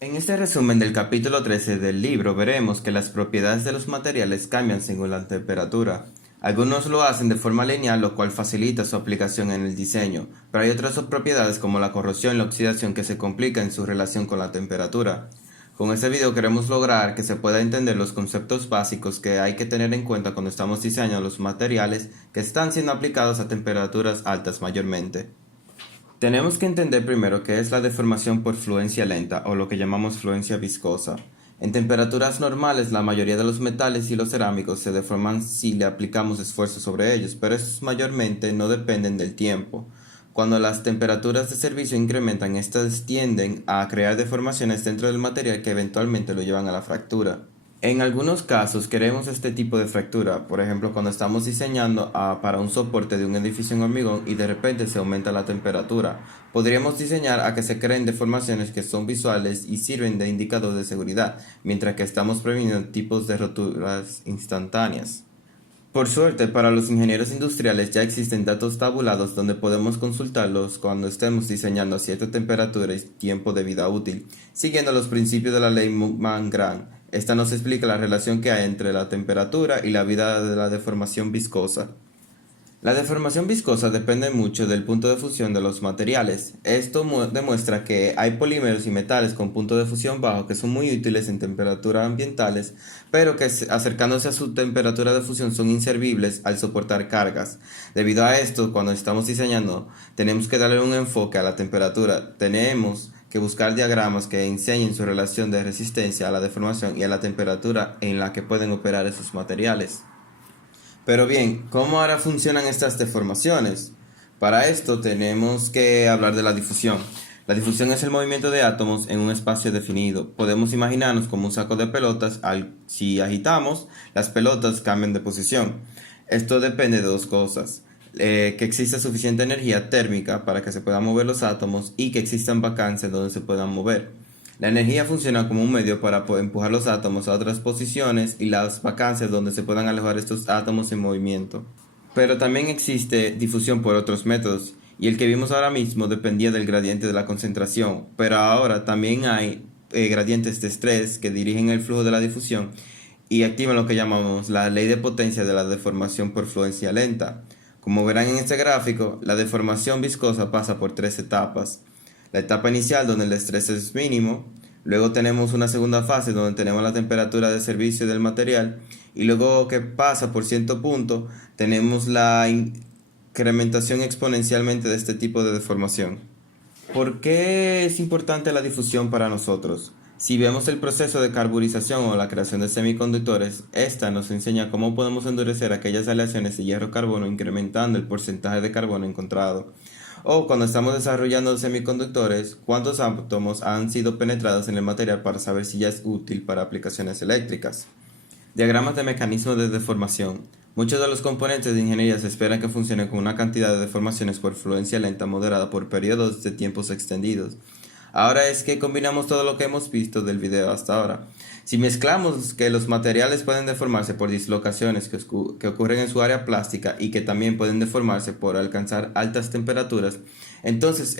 En este resumen del capítulo 13 del libro veremos que las propiedades de los materiales cambian según la temperatura. Algunos lo hacen de forma lineal, lo cual facilita su aplicación en el diseño, pero hay otras propiedades como la corrosión y la oxidación que se complican en su relación con la temperatura. Con este video queremos lograr que se pueda entender los conceptos básicos que hay que tener en cuenta cuando estamos diseñando los materiales que están siendo aplicados a temperaturas altas mayormente. Tenemos que entender primero qué es la deformación por fluencia lenta o lo que llamamos fluencia viscosa. En temperaturas normales, la mayoría de los metales y los cerámicos se deforman si le aplicamos esfuerzo sobre ellos, pero estos mayormente no dependen del tiempo. Cuando las temperaturas de servicio incrementan, estas tienden a crear deformaciones dentro del material que eventualmente lo llevan a la fractura. En algunos casos queremos este tipo de fractura, por ejemplo cuando estamos diseñando para un soporte de un edificio en hormigón y de repente se aumenta la temperatura. Podríamos diseñar a que se creen deformaciones que son visuales y sirven de indicador de seguridad, mientras que estamos previniendo tipos de roturas instantáneas. Por suerte, para los ingenieros industriales ya existen datos tabulados donde podemos consultarlos cuando estemos diseñando a cierta temperatura y tiempo de vida útil, siguiendo los principios de la ley Montman-Grant. Esta nos explica la relación que hay entre la temperatura y la vida de la deformación viscosa. La deformación viscosa depende mucho del punto de fusión de los materiales. Esto demuestra que hay polímeros y metales con punto de fusión bajo que son muy útiles en temperaturas ambientales, pero que acercándose a su temperatura de fusión son inservibles al soportar cargas. Debido a esto, cuando estamos diseñando, tenemos que darle un enfoque a la temperatura. Tenemos que buscar diagramas que enseñen su relación de resistencia a la deformación y a la temperatura en la que pueden operar esos materiales. Pero bien, ¿cómo ahora funcionan estas deformaciones? Para esto tenemos que hablar de la difusión. La difusión es el movimiento de átomos en un espacio definido. Podemos imaginarnos como un saco de pelotas. Si agitamos, las pelotas cambian de posición. Esto depende de dos cosas. Que exista suficiente energía térmica para que se puedan mover los átomos y que existan vacancias donde se puedan mover. La energía funciona como un medio para empujar los átomos a otras posiciones y las vacancias donde se puedan alojar estos átomos en movimiento. Pero también existe difusión por otros métodos, y el que vimos ahora mismo dependía del gradiente de la concentración, pero ahora también hay gradientes de estrés que dirigen el flujo de la difusión y activan lo que llamamos la ley de potencia de la deformación por fluencia lenta. Como verán en este gráfico, la deformación viscosa pasa por tres etapas. La etapa inicial donde el estrés es mínimo, luego tenemos una segunda fase donde tenemos la temperatura de servicio del material y luego que pasa por cierto punto tenemos la incrementación exponencialmente de este tipo de deformación. ¿Por qué es importante la difusión para nosotros? Si vemos el proceso de carburización o la creación de semiconductores, esta nos enseña cómo podemos endurecer aquellas aleaciones de hierro-carbono incrementando el porcentaje de carbono encontrado. O cuando estamos desarrollando semiconductores, cuántos átomos han sido penetrados en el material para saber si ya es útil para aplicaciones eléctricas. Diagramas de mecanismos de deformación. Muchos de los componentes de ingeniería se esperan que funcionen con una cantidad de deformaciones por fluencia lenta moderada por periodos de tiempos extendidos. Ahora es que combinamos todo lo que hemos visto del video hasta ahora. Si mezclamos que los materiales pueden deformarse por dislocaciones que ocurren en su área plástica y que también pueden deformarse por alcanzar altas temperaturas, entonces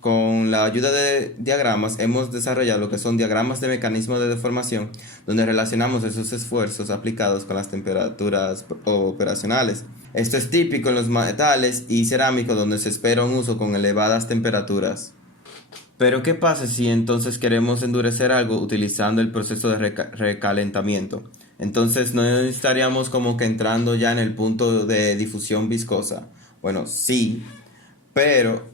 con la ayuda de diagramas hemos desarrollado lo que son diagramas de mecanismos de deformación, donde relacionamos esos esfuerzos aplicados con las temperaturas operacionales. Esto es típico en los metales y cerámicos donde se espera un uso con elevadas temperaturas. Pero ¿qué pasa si entonces queremos endurecer algo utilizando el proceso de recalentamiento? Entonces no estaríamos como que entrando ya en el punto de difusión viscosa. Bueno, sí, pero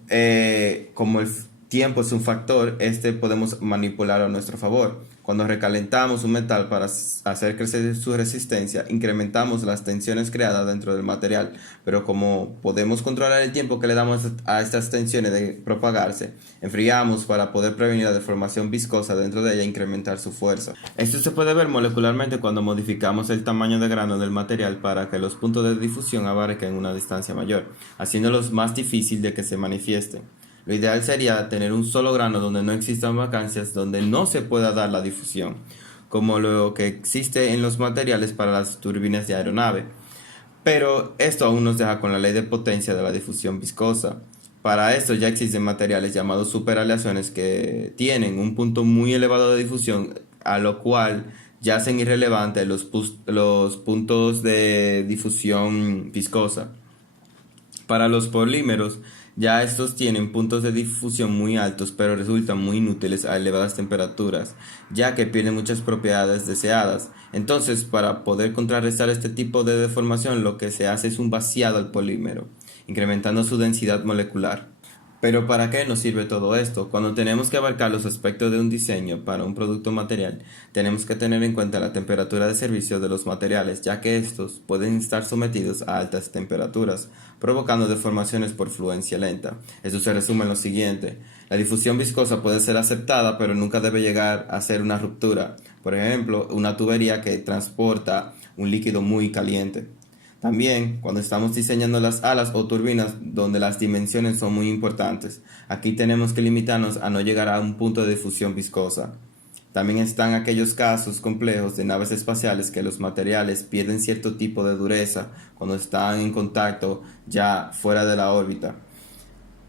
como el tiempo es un factor, podemos manipularlo a nuestro favor. Cuando recalentamos un metal para hacer crecer su resistencia, incrementamos las tensiones creadas dentro del material, pero como podemos controlar el tiempo que le damos a estas tensiones de propagarse, enfriamos para poder prevenir la deformación viscosa dentro de ella e incrementar su fuerza. Esto se puede ver molecularmente cuando modificamos el tamaño de grano del material para que los puntos de difusión abarquen una distancia mayor, haciéndolos más difícil de que se manifiesten. Lo ideal sería tener un solo grano donde no existan vacancias, donde no se pueda dar la difusión, como lo que existe en los materiales para las turbinas de aeronave. Pero esto aún nos deja con la ley de potencia de la difusión viscosa. Para esto ya existen materiales llamados superaleaciones que tienen un punto muy elevado de difusión, a lo cual ya hacen irrelevantes los puntos de difusión viscosa. Para los polímeros, ya estos tienen puntos de difusión muy altos, pero resultan muy inútiles a elevadas temperaturas, ya que pierden muchas propiedades deseadas. Entonces, para poder contrarrestar este tipo de deformación, lo que se hace es un vaciado al polímero, incrementando su densidad molecular. Pero ¿para qué nos sirve todo esto? Cuando tenemos que abarcar los aspectos de un diseño para un producto material, tenemos que tener en cuenta la temperatura de servicio de los materiales, ya que estos pueden estar sometidos a altas temperaturas, provocando deformaciones por fluencia lenta. Esto se resume en lo siguiente: la difusión viscosa puede ser aceptada, pero nunca debe llegar a ser una ruptura. Por ejemplo, una tubería que transporta un líquido muy caliente. También, cuando estamos diseñando las alas o turbinas donde las dimensiones son muy importantes, aquí tenemos que limitarnos a no llegar a un punto de difusión viscosa. También están aquellos casos complejos de naves espaciales que los materiales pierden cierto tipo de dureza cuando están en contacto ya fuera de la órbita.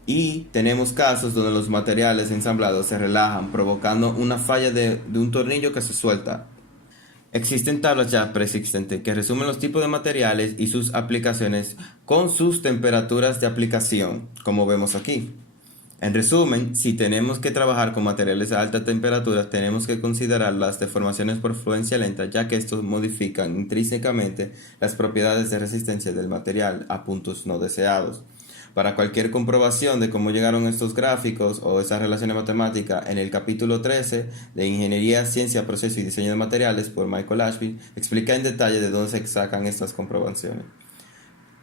Y tenemos casos donde los materiales ensamblados se relajan, provocando una falla de un tornillo que se suelta. Existen tablas ya preexistentes que resumen los tipos de materiales y sus aplicaciones con sus temperaturas de aplicación, como vemos aquí. En resumen, si tenemos que trabajar con materiales a alta temperatura, tenemos que considerar las deformaciones por fluencia lenta, ya que estos modifican intrínsecamente las propiedades de resistencia del material a puntos no deseados. Para cualquier comprobación de cómo llegaron estos gráficos o esas relaciones matemáticas, en el capítulo 13 de Ingeniería, Ciencia, Proceso y Diseño de Materiales por Michael Ashby, explica en detalle de dónde se sacan estas comprobaciones.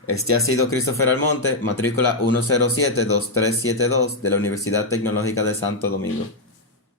Este ha sido Christopher Almonte, matrícula 1072372 de la Universidad Tecnológica de Santo Domingo.